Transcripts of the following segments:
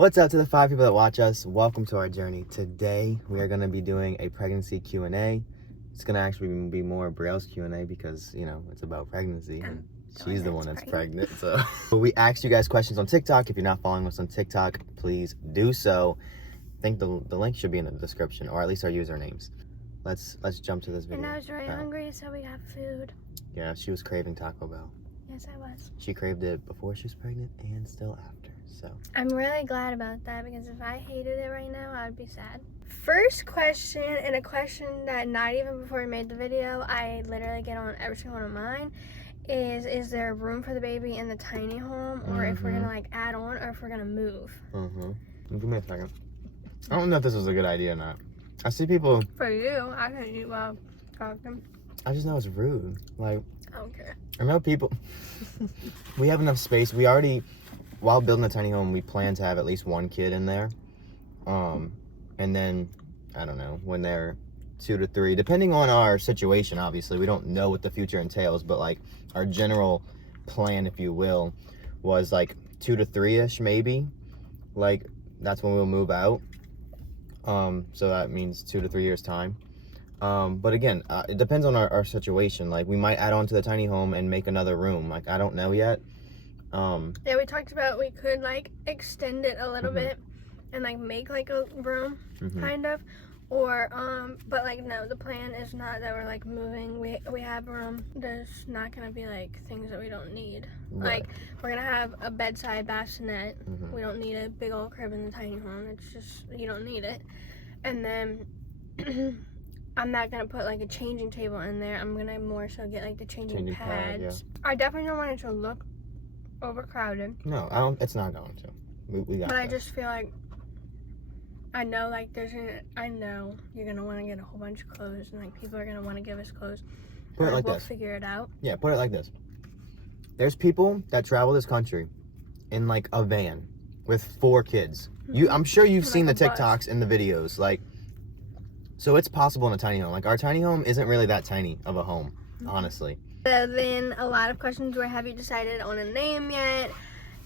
What's up to the 5 people that watch us? Welcome to our journey. Today we are going to be doing a pregnancy Q&A. It's going to actually be more Brielle's Q&A because, you know, it's about pregnancy and she's the one that's pregnant. So but we asked you guys questions on TikTok. If you're not following us on TikTok, please do so. I think the link should be in the description, or at least our usernames. Let's jump to this video. And I was very hungry, so we got food. Yeah, she was craving Taco Bell. Yes, I was. She craved it before she was pregnant and still after. So I'm really glad about that because if I hated it right now, I would be sad. First question, and a question that not even before we made the video, I literally get on every single one of mine, is there room for the baby in the tiny home, or if we're gonna like add on, or if we're gonna move? Give me a second. I don't know if this was a good idea or not. I see people. For you, I can eat while talking. I just know it's rude. Like, I don't care. I know people. We have enough space. We already, while building a tiny home, we plan to have at least one kid in there. And then, I don't know, when they're 2 to 3, depending on our situation, obviously. We don't know what the future entails, but like our general plan, if you will, was like 2 to 3-ish maybe. Like, that's when we'll move out. So that means 2 to 3 years time. But again, it depends on our situation. Like, we might add on to the tiny home and make another room. Like, I don't know yet. Yeah, we talked about we could like extend it a little bit and like make like a room kind of, or but like no, the plan is not that we're like moving. We have room. There's not gonna be like things that we don't need. Right. Like, we're gonna have a bedside bassinet. We don't need a big old crib in the tiny home. It's just, you don't need it. And then I'm not gonna put like a changing table in there. I'm gonna more so get like the changing pads. Yeah. I definitely don't want it to look overcrowded. No, I don't. It's not going to. We got. But this. I just feel like I know like I know you're gonna want to get a whole bunch of clothes, and like people are gonna want to give us clothes. Put it like we'll this. Figure it out. Yeah, put it like this. There's people that travel this country in like a van with 4 kids. I'm sure you've seen the TikToks and the videos. Like, so it's possible in a tiny home. Like, our tiny home isn't really that tiny of a home, honestly. So then a lot of questions were, have you decided on a name yet?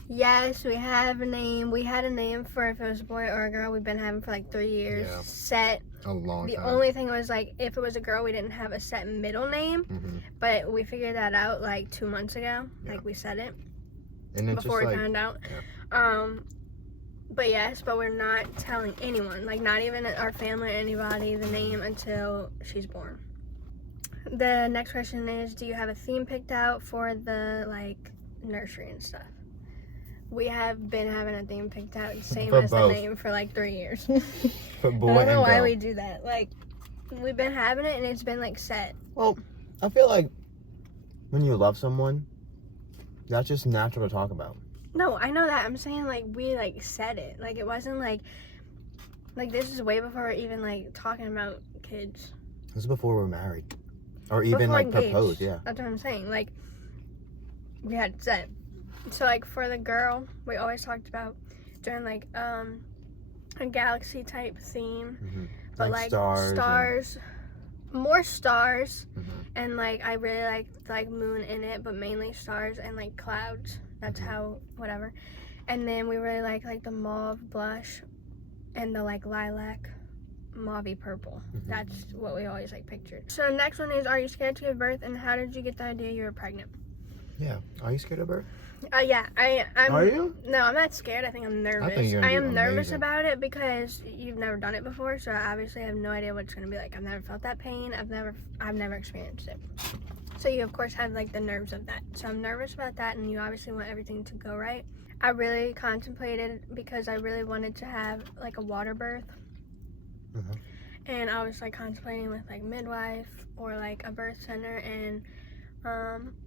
Yes, we have a name. We had a name for if it was a boy or a girl. We've been having for like 3 years. Yeah. Set. A long time. The only thing was like if it was a girl, we didn't have a set middle name, but we figured that out like 2 months ago. Yeah. Like, we said it and before we found out. Yeah. But yes, but we're not telling anyone, like not even our family or anybody, the name until she's born. The next question is, do you have a theme picked out for the like nursery and stuff? We have been having a theme picked out, same for as both. The name, for like 3 years. For boy I don't know and why girl. we do that. Like, we've been having it and it's been like set. Well, I feel like when you love someone, that's just natural to talk about. No, I know that. I'm saying like we like said it. Like, it wasn't like this is way before we're even like talking about kids. This is before we're married. Or even Before like engaged. proposed, yeah. That's what I'm saying. Like, we had set. So like for the girl, we always talked about doing like a galaxy type theme, but like stars, more stars, and like I really like moon in it, but mainly stars and like clouds. That's how whatever. And then we really like the mauve blush and the like lilac mauvey purple. That's what we always like pictured. So next one is, are you scared to give birth, and how did you get the idea you were pregnant? Yeah. Are you scared of birth? Yeah, I'm. Are you? No, I'm not scared. I think I'm nervous. I think you're gonna I be am nervous amazing. about it because you've never done it before, so I obviously have no idea what it's gonna be like. I've never felt that pain. I've never experienced it. So you of course have like the nerves of that. So I'm nervous about that, and you obviously want everything to go right. I really contemplated because I really wanted to have like a water birth. And I was like contemplating with like midwife or like a birth center, and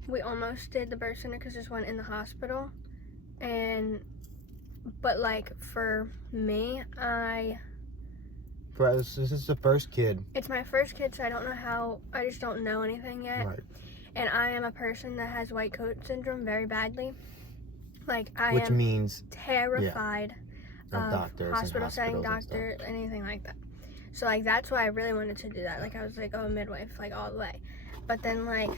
we almost did the birth center because there's one in the hospital. But like for me, This is the first kid. it's my first kid, so I don't know how, I just don't know anything yet. Right. And I am a person that has white coat syndrome very badly. Like, Which means terrified of doctors, hospital setting, hospitals and doctor, anything like that. So like that's why I really wanted to do that. Like, I was like, oh, midwife, like all the way. But then like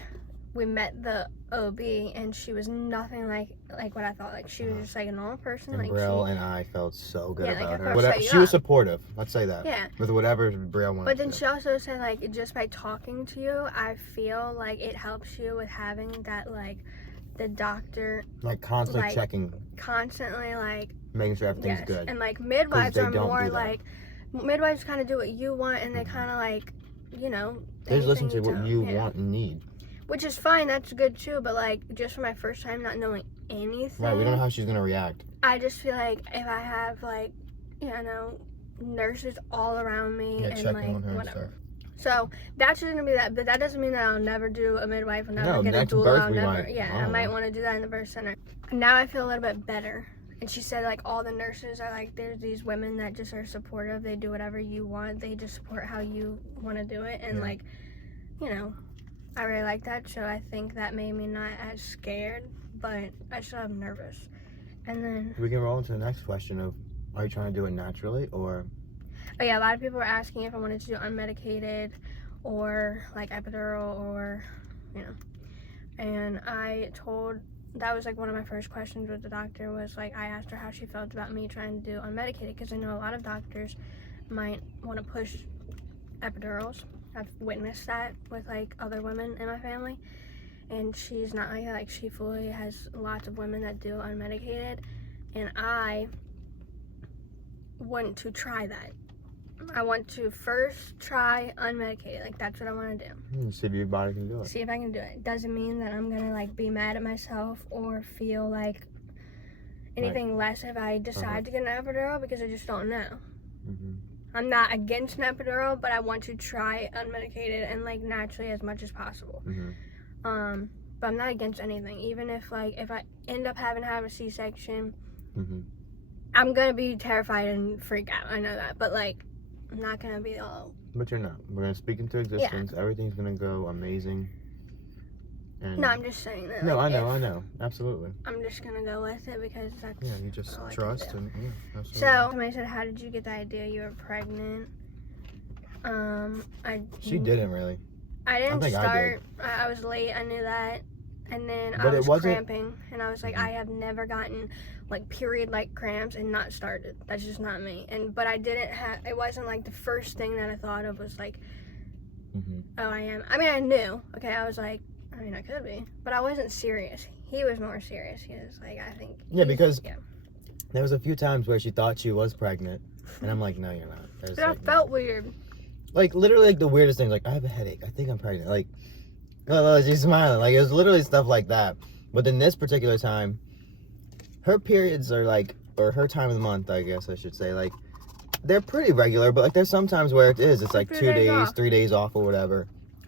we met the OB, and she was nothing like what I thought. Like, she was just like a normal person. And like Brielle and I felt so good about her. set Whatever, you she was up. supportive. Let's say that. Yeah. With whatever Brielle wanted. But then to she also said, like, just by talking to you, I feel like it helps you with having that, like, the doctor, like, constantly like, checking, constantly, like, making sure everything's good. And like midwives are more like, midwives kind of do what you want, and they kind of like, you know, they just listen to what you want and need. Which is fine, that's good too, but like, just for my first time not knowing anything. Right, we don't know how she's gonna react. I just feel like if I have, like, you know, nurses all around me and like on her whatever. So that's just gonna be that, but that doesn't mean that I'll never do a midwife and never get a next doula. birth I'll we never, might. I might want to do that in the birth center. Now I feel a little bit better. And she said, like, all the nurses are like, there's these women that just are supportive. They do whatever you want. They just support how you want to do it. And like, you know, I really like that. So I think that made me not as scared, but I still am nervous. And then we can roll into the next question of, are you trying to do it naturally or? Oh yeah, a lot of people were asking if I wanted to do unmedicated or like epidural or, you know. And I told, that was like one of my first questions with the doctor was like, I asked her how she felt about me trying to do unmedicated, because I know a lot of doctors might want to push epidurals. I've witnessed that with like other women in my family, and she's not like that. Like, she fully has lots of women that do unmedicated, and I want to try that. I want to first try unmedicated. Like, that's what I want to do. See if your body can do it. See if I can do it. Doesn't mean that I'm gonna like be mad at myself or feel like anything less if I decide to get an epidural, because I just don't know. I'm not against an epidural, but I want to try unmedicated and like naturally as much as possible. But I'm not against anything. Even if like, if I end up having to have a C-section, I'm gonna be terrified and freak out. I know that, but like, I'm not gonna be all. But you're not. We're gonna speak into existence. Yeah. Everything's gonna go amazing. And no, I'm just saying that. No, like, I know. Absolutely. I'm just gonna go with it because that's. Yeah, you just trust and absolutely. So somebody said, "How did you get the idea you were pregnant?" She didn't really. I didn't start. I was late. I knew that. And then but I was cramping, and I was like, I have never gotten like period-like cramps and not started. That's just not me. But I didn't have. It wasn't like the first thing that I thought of was like, oh, I am. I mean, I knew. Okay, I was like, I mean, I could be, but I wasn't serious. He was more serious. He was like, I think. Yeah, because there was a few times where she thought she was pregnant, and I'm like, no, you're not. But I felt weird. Like, literally, like the weirdest things. Like, I have a headache. I think I'm pregnant. Like. Oh, she's smiling. Like, it was literally stuff like that. But then this particular time, her periods are like, or her time of the month, I guess I should say, like, they're pretty regular. But like, there's some times where it is. It's like 2 days, 3 days off, or whatever.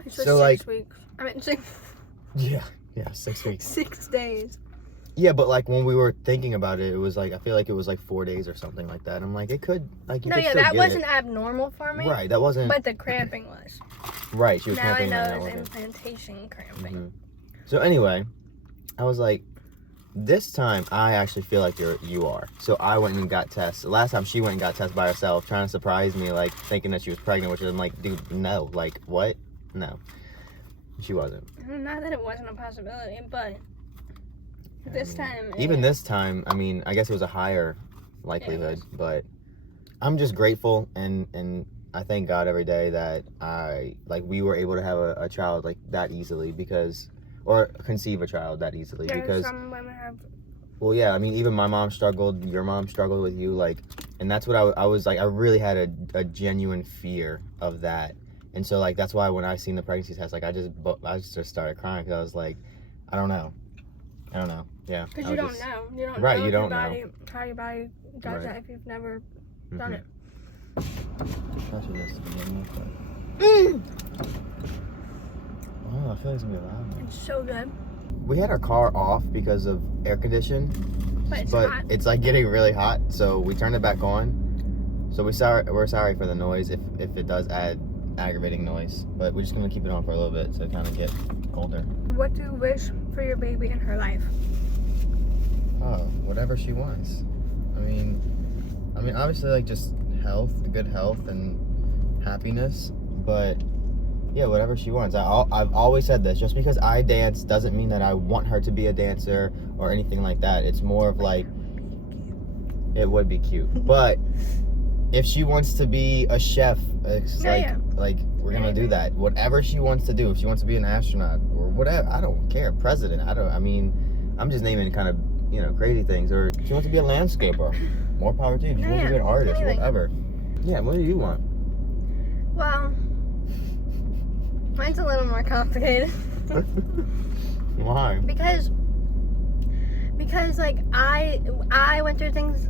So like 6 weeks. I mean 6. Yeah, 6 weeks. 6 days. Yeah, but like when we were thinking about it, it was like, I feel like it was like 4 days or something like that. I'm like, it could, like, you could still that get wasn't it. Abnormal for me. Right, that wasn't. But the cramping was. Right, she was cramping. Now I know it's implantation cramping. So anyway, I was like, this time I actually feel like you are. So I went and got tests. Last time she went and got tests by herself, trying to surprise me, like thinking that she was pregnant, which I'm like, dude, no, like what? No, she wasn't. Not that it wasn't a possibility, but this time. Even this time, I mean, I guess it was a higher likelihood, but I'm just grateful and I thank God every day that we were able to have a child like that easily or conceive a child that easily because some women have. Well, yeah, I mean, even my mom struggled, your mom struggled with you, like, and that's what I was like, I really had a genuine fear of that. And so, like, that's why when I seen the pregnancy test, like, I just started crying because I was like, I don't know. Yeah. Because you don't know. You don't right, know you don't know how your body does that if you've never done it. Oh, I feel like it's gonna be loud. It's so good. We had our car off because of air condition, but it's like getting really hot, so we turned it back on. So we're sorry for the noise if it does add aggravating noise, but we're just gonna keep it on for a little bit to kind of get colder. What do you wish for your baby in her life? Oh, whatever she wants. I mean, obviously, like, just good health and happiness, but Yeah, whatever she wants. I've always said this. Just because I dance doesn't mean that I want her to be a dancer or anything like that. It's more of like, it would be cute. But if she wants to be a chef, it's like we're gonna do that. Whatever she wants to do. If she wants to be an astronaut or whatever, I don't care. President. I mean, I'm just naming kind of, you know, crazy things. Or if she wants to be a landscaper, more power to you. If she wants to be an artist, whatever. Yeah, what do you want? Well, mine's a little more complicated. Why? Because like I went through things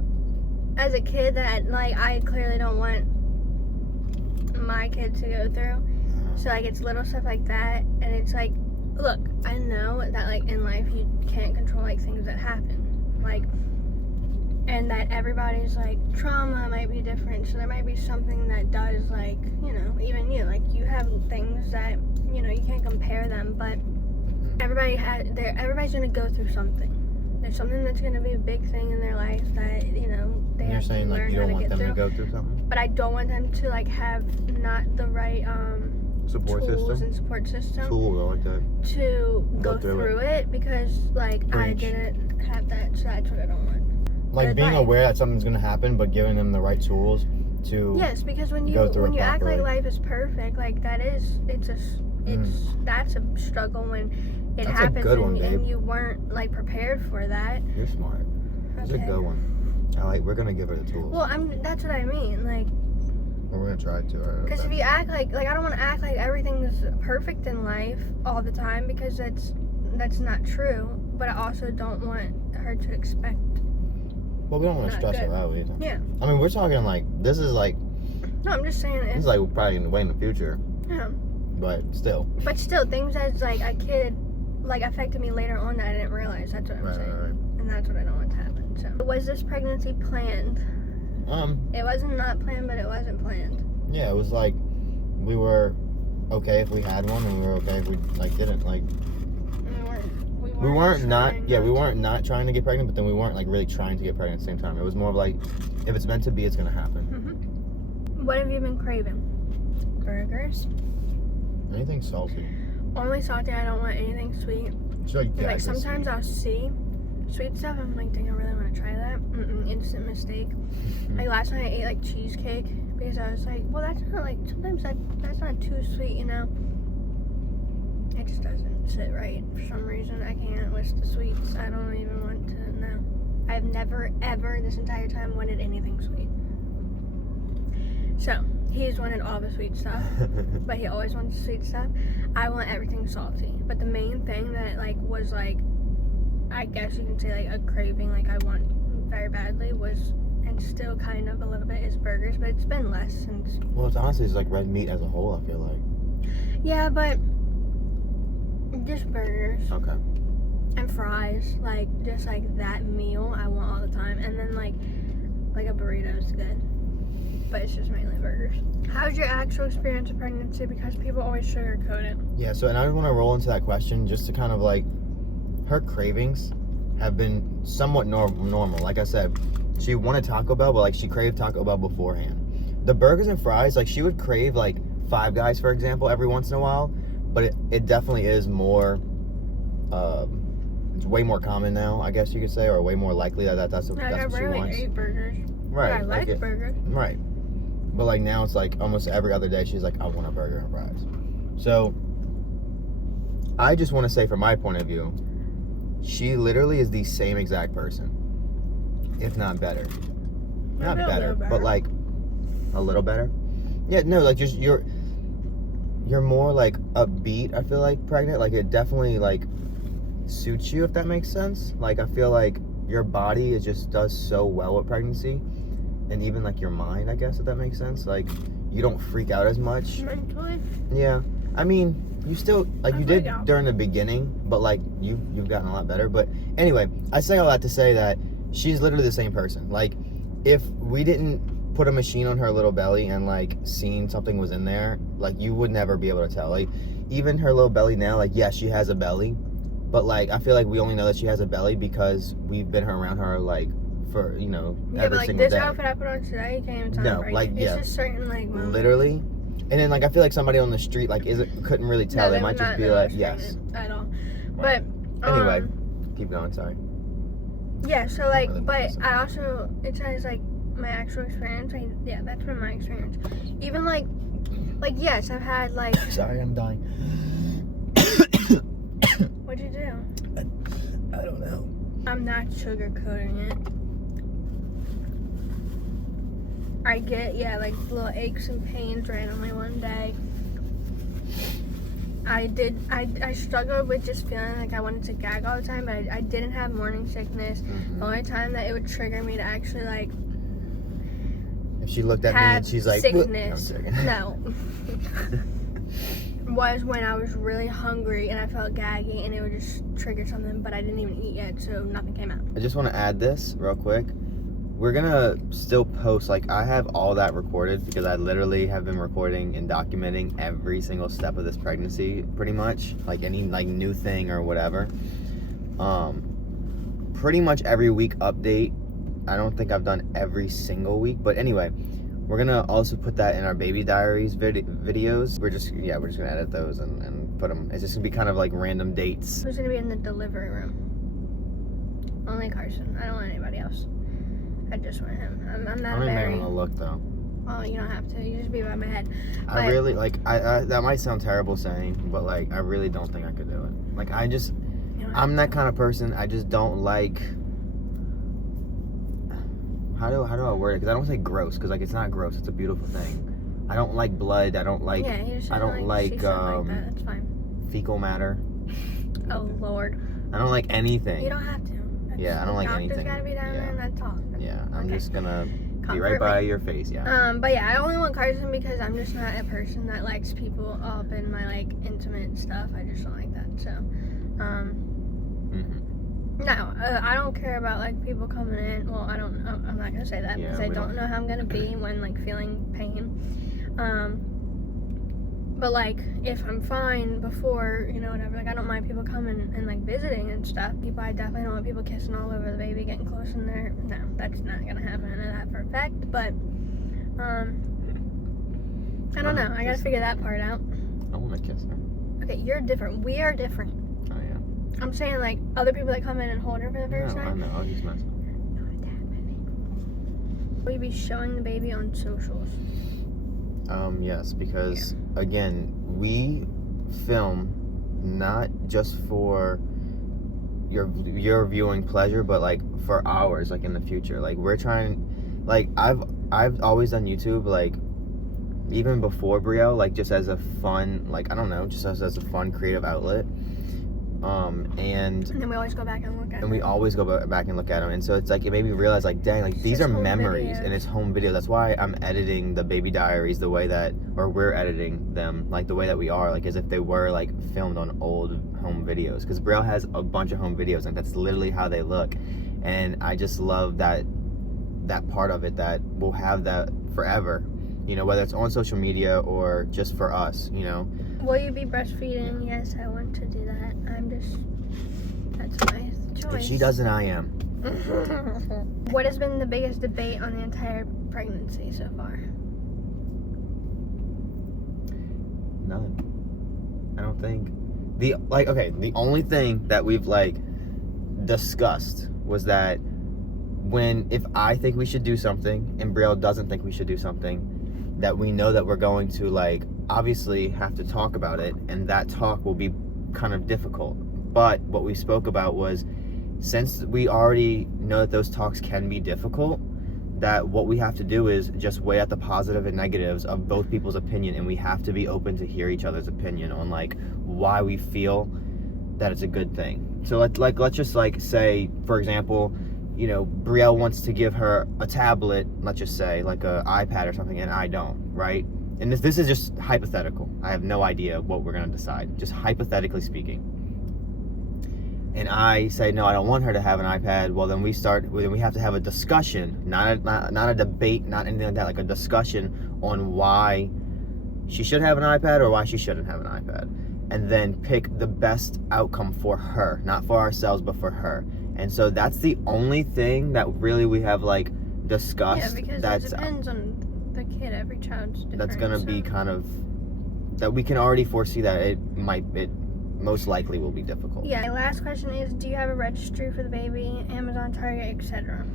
as a kid that like I clearly don't want my kid to go through. So like it's little stuff like that, and it's like, look, I know that like in life you can't control like things that happen, like, and that everybody's like trauma might be different, so there might be something that does, like, you know, even you, like, you have things that, you know, you can't compare them, but everybody's gonna go through something. There's something that's gonna be a big thing in their life that, you know, they have to learn how to get through. You're saying like you don't want them to go through something? But I don't want them to like have not the right support tools and support system. Tools, I like that. To go through it because like I didn't have that, so that's what I don't want. Like being aware that something's gonna happen, but giving them the right tools to because when you act like life is perfect, like that is that's a struggle when it happens and you weren't like prepared for that. You're smart. That's a good one. We're gonna give her the tools. Well, that's what I mean, like. Well, we're gonna try to. Because if you act like I don't want to act like everything's perfect in life all the time, because that's not true. But I also don't want her to expect. Well, we don't want to stress her out either. Yeah. I mean, we're talking like this is like. No, I'm just saying this is like probably way in the future. Yeah. But still, things as like a kid like affected me later on that I didn't realize. That's what I'm saying. Right. And that's what I don't want to happen. So, was this pregnancy planned? It wasn't not planned, but it wasn't planned. Yeah, it was like we were okay if we had one, and we were okay if we like didn't. Like we weren't not trying to get pregnant, but then we weren't like really trying to get pregnant at the same time. It was more of like, if it's meant to be, it's gonna happen. Mm-hmm. What have you been craving? Burgers. Anything salty. Only salty. I don't want anything sweet. Like sometimes I'll see sweet stuff. I'm like, dang, I really want to try that. Instant mistake. Like last night I ate like cheesecake because I was like, well, that's not like, sometimes that's not too sweet, you know. It just doesn't sit right for some reason. I can't with the sweets. I don't even want to know. I've never ever this entire time wanted anything sweet. So he's wanted all the sweet stuff, but he always wants the sweet stuff. I want everything salty. But the main thing that like was like, I guess you can say like a craving, like I want very badly was, and still kind of a little bit, is burgers, but it's been less since. Well, it's honestly like red meat as a whole, I feel like. Yeah, but just burgers. Okay. And fries, like just like that meal I want all the time, and then like a burrito is good, but it's just mainly burgers. How's your actual experience of pregnancy? Because people always sugarcoat it. Yeah. So, and I want to roll into that question just to kind of like. Her cravings have been somewhat normal. Like I said, she wanted Taco Bell, but like she craved Taco Bell beforehand. The burgers and fries, like she would crave like Five Guys, for example, every once in a while, but it definitely is more, it's way more common now, I guess you could say, or way more likely that's what she wants. I rarely ate burgers. Right. I like burgers. Right. But like now it's like almost every other day she's like, I want a burger and fries. So I just want to say from my point of view, she literally is the same exact person, if not better. Not better, but like a little better. Yeah, no, like just you're more like upbeat. I feel like pregnant. Like it definitely like suits you, if that makes sense. Like I feel like your body just does so well with pregnancy, and even like your mind, I guess, if that makes sense. Like you don't freak out as much. Mentally. Yeah, I mean. You still, like you did during the beginning, but like you've gotten a lot better. But anyway, I say all that to say that she's literally the same person. Like if we didn't put a machine on her little belly and like seen something was in there, like you would never be able to tell. Like even her little belly now, like yes, she has a belly, but like I feel like we only know that she has a belly because we've been around her like for, you know, every single day. Yeah, but like this outfit I put on today, you can't even tell. No, like it's just certain like moments. Literally. And then like I feel like somebody on the street like couldn't really tell. No, they might just be like, yes. At all. But anyway, keep going. Sorry. Yeah. So like, but I also it says like my actual experience. Yeah, that's been my experience. Even like yes, I've had like. Sorry, I'm dying. What'd you do? I don't know. I'm not sugarcoating it. I get, like little aches and pains randomly one day. I struggled with just feeling like I wanted to gag all the time, but I didn't have morning sickness. Mm-hmm. The only time that it would trigger me to actually like. If she looked at me and she's like, sickness. No. Was when I was really hungry and I felt gaggy and it would just trigger something, but I didn't even eat yet, so nothing came out. I just want to add this real quick. We're gonna still post, like I have all that recorded because I literally have been recording and documenting every single step of this pregnancy, pretty much, like any like new thing or whatever. Pretty much every week update. I don't think I've done every single week, but anyway, we're gonna also put that in our baby diaries videos. We're just gonna edit those and put them. It's just gonna be kind of like random dates. Who's gonna be in the delivery room? Only Carson. I don't want anybody else. I just want him. I'm not I don't very. even want to look though. Oh, you don't have to. You just be by my head. I really like. I that might sound terrible saying, but like I really don't think I could do it. Like I'm that kind of person. I just don't like. How do I word it? Because I don't say gross. Because like it's not gross. It's a beautiful thing. I don't like blood. I don't like. Yeah, you just I don't like like that. That's fine. Fecal matter. Oh Lord. I don't like anything. You don't have to. I don't like anything. Doctor's gotta be down there and that's all. Yeah, I'm just gonna Comfort be right by me. your face. Yeah. But yeah, I only want Carson because I'm just not a person that likes people up in my like intimate stuff. I just don't like that. So, No, I don't care about like people coming in. Well, I'm not gonna say that because I don't know how I'm gonna be when like feeling pain. But like if I'm fine before, whatever, like I don't mind people coming and like visiting and stuff. I definitely don't want people kissing all over the baby, getting close in there. No, that's not gonna happen. I know that for a fact. But I don't know. I gotta figure that part out. I want to kiss her. Okay, you're different. We are different. Oh yeah. I'm saying like other people that come in and hold her for the first time. I know. I'll just mess up. Will you be showing the baby on socials? Yes, because again, we film not just for your viewing pleasure, but like for ours, like in the future. Like we're trying, like I've always done YouTube, like even before Brielle, like just as a fun, like I don't know, just as a fun creative outlet. And then we always go back and look at them. And we always go back and look at them. And so it's like, it made me realize, like, dang, like, these are memories. And it's home video. That's why I'm editing the baby diaries the way that, or we're editing them, like, the way that we are. Like, as if they were, like, filmed on old home videos. Because Brielle has a bunch of home videos, and that's literally how they look. And I just love that part of it, that we'll have that forever. Whether it's on social media or just for us, Will you be breastfeeding? Yes, I want to do that. That's my choice. If she doesn't, I am. What has been the biggest debate on the entire pregnancy so far? None. I don't think. The only thing that we've like discussed was that if I think we should do something and Brielle doesn't think we should do something, that we know that we're going to like obviously have to talk about it, and that talk will be kind of difficult. But what we spoke about was, since we already know that those talks can be difficult, that what we have to do is just weigh out the positive and negatives of both people's opinion, and we have to be open to hear each other's opinion on like why we feel that it's a good thing. So let's just like say, for example, Brielle wants to give her a tablet, let's just say like a iPad or something, and I don't, right? And this is just hypothetical. I have no idea what we're gonna decide, just hypothetically speaking. And I say, no, I don't want her to have an iPad. Well, then we have to have a discussion, not a debate, not anything like that, like a discussion on why she should have an iPad or why she shouldn't have an iPad. And then pick the best outcome for her, not for ourselves, but for her. And so that's the only thing that really we have like discussed. Yeah, because it depends on the kid, every child's different. That's gonna be kind of, that we can already foresee that it most likely will be difficult. Yeah. My last question is, do you have a registry for the baby, Amazon, Target, etc.?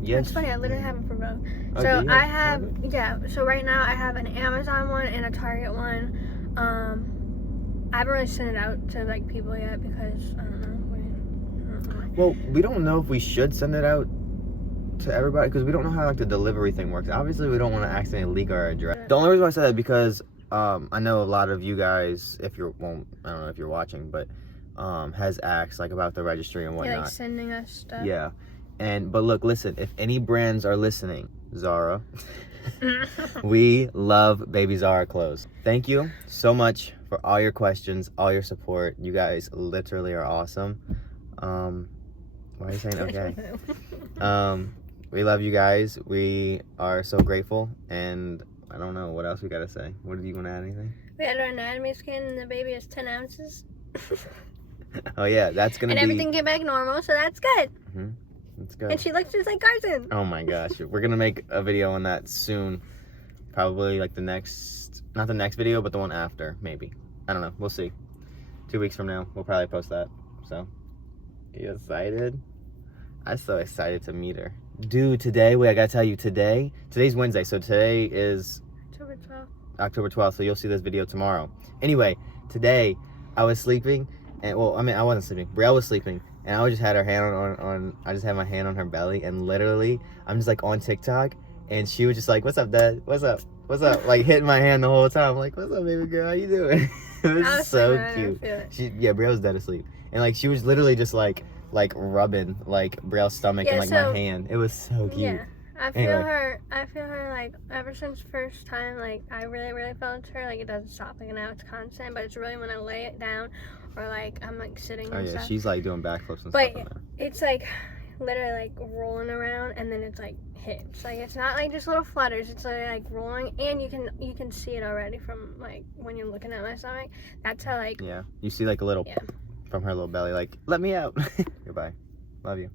Yes. It's funny, I literally have them for both. Oh, So do you I have have, yeah, so right now I have an Amazon one and a Target one. I haven't really sent it out to like people yet because I don't know. Well, we don't know if we should send it out to everybody because we don't know how like the delivery thing works. Obviously, we don't want to accidentally leak our address. The only reason why I said that because I know a lot of you guys, if you're, well, I don't know if you're watching, but has asked like about the registry and whatnot. Yeah, like sending us stuff. Yeah, but look, listen, if any brands are listening, Zara, we love Baby Zara clothes. Thank you so much for all your questions, all your support. You guys literally are awesome. Why are you saying okay? We love you guys. We are so grateful, and I don't know what else we gotta say. What, do you want to add anything? We had our anatomy scan, and the baby is 10 ounces. Oh yeah, that's gonna and be. And everything came back normal, so that's good. Mm-hmm. That's good. And she looks just like Carson. Oh my gosh, we're gonna make a video on that soon. Probably like not the next video, but the one after, maybe. I don't know. We'll see. 2 weeks from now, we'll probably post that. So, are you excited? I'm so excited to meet her. Dude, today, wait, I gotta tell you, today's Wednesday, so today is October 12th, so you'll see this video tomorrow. Anyway, today, I was sleeping, and, well, I mean, I wasn't sleeping. Brielle was sleeping, and I just had her hand I just had my hand on her belly, and literally, I'm just, like, on TikTok, and she was just like, what's up, Dad? What's up? What's up? Like, hitting my hand the whole time. I'm like, what's up, baby girl? How you doing? It was so cute. Brielle's dead asleep. And, like, she was literally just, like rubbing, like, Brielle's stomach and, like, my hand. It was so cute. Yeah. I feel her, like, ever since first time, like, I really, really felt her. Like, it doesn't stop. Like, now it's constant, but it's really when I lay it down or, like, I'm, like, sitting and stuff. She's, like, doing backflips and stuff. But it's, like, literally, like, rolling around, and then it's, like, hits. Like, it's not, like, just little flutters. It's, like, rolling, and you can see it already from, like, when you're looking at my stomach. That's how, like... Yeah. You see, like, a little... Yeah. From her little belly, like, let me out. Goodbye. Love you.